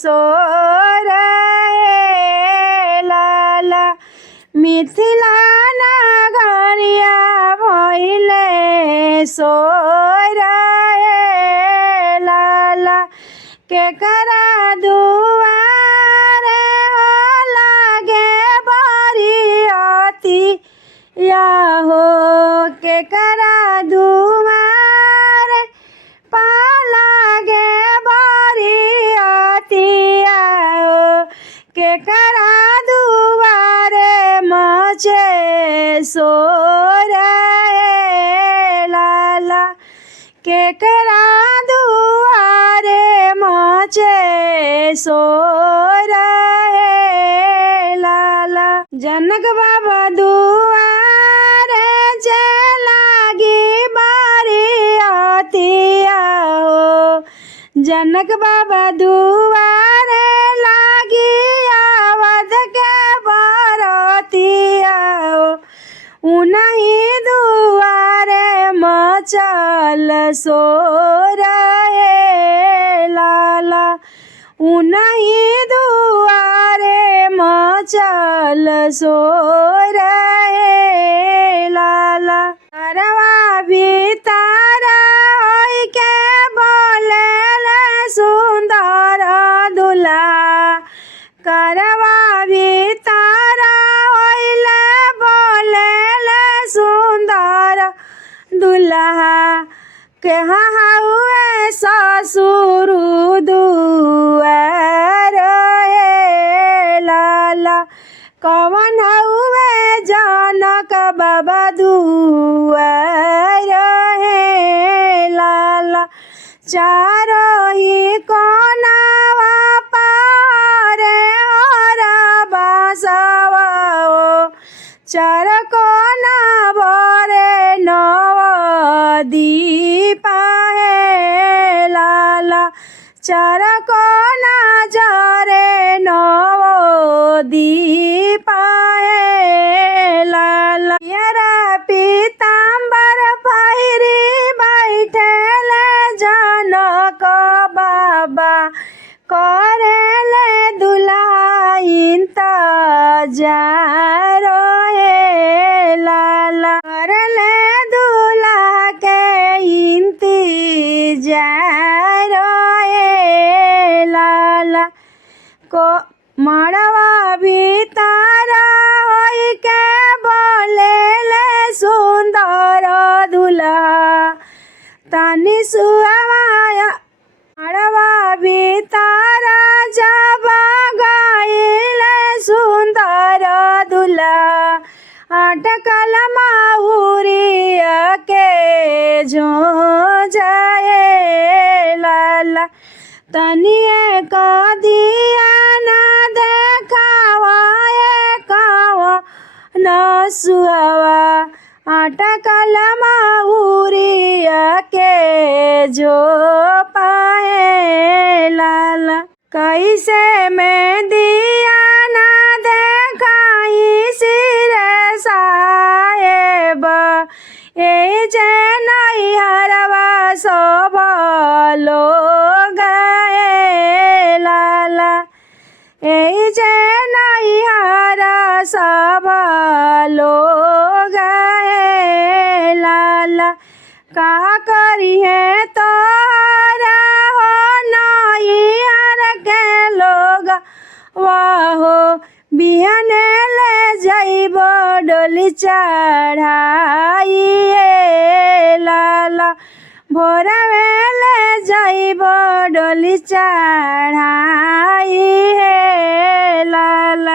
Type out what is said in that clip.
सोर लाला मिथिला नगरिया भइले सोर लाला केकरा दुआरे हो लागे बरियती या हो केकरा दुआरे पालागे बरियतिया हो केकरा दुआरे मचे सोर लाला केकरा दुआरे मचे सोर लाला जनक बाबा दुआरे जे लागी बरियतिया हो जनक बाबा दुआरे लागी आवध के बरतिया हो उन्हीं दुआरे मचल सोर लाला उन्हीं दुआरे मचल सोर लाला करवा भी तारा होई के बोले सुंदर दुल्हा करवा भी तारा होइले बोले सुंदर दुल्हा के हुए ससुर दुआर लाला कवन हुए जनक बाबा दुआर लाला चारों ही कोनावा पारे हरा बासवा चार कोना भरे नव दीपा लाला चार कोना जरे नव दीपा लाला यरा पीताम्बर पहिरी बैठले जनक बाबा करेले दुल्हा इंतजार लाला करले दुल्हा के इंतजार लाला को मड़वा भीतर होई के बोले सुंदर दुल्हा तनि सुहाया मड़वा भीतर जब गइले सुंदर दुल्हा अटकल माहुरिया के झोंझे लाला तनिए का दिया ना देखावा कावा न सुहावा अटकल माहुरिया के जो पाए लाला कैसे में दिया ना देखाई सिर साहेब ए जे नैहरवा सब लोग लाला ए जे नैहरा सब लोग लाला का करी है तोरा हो नैहर के लोग वाहो बिहने ले जइब डोली चढ़ाई लाला भोरवे ले जइब डोली चढ़ाई लाला।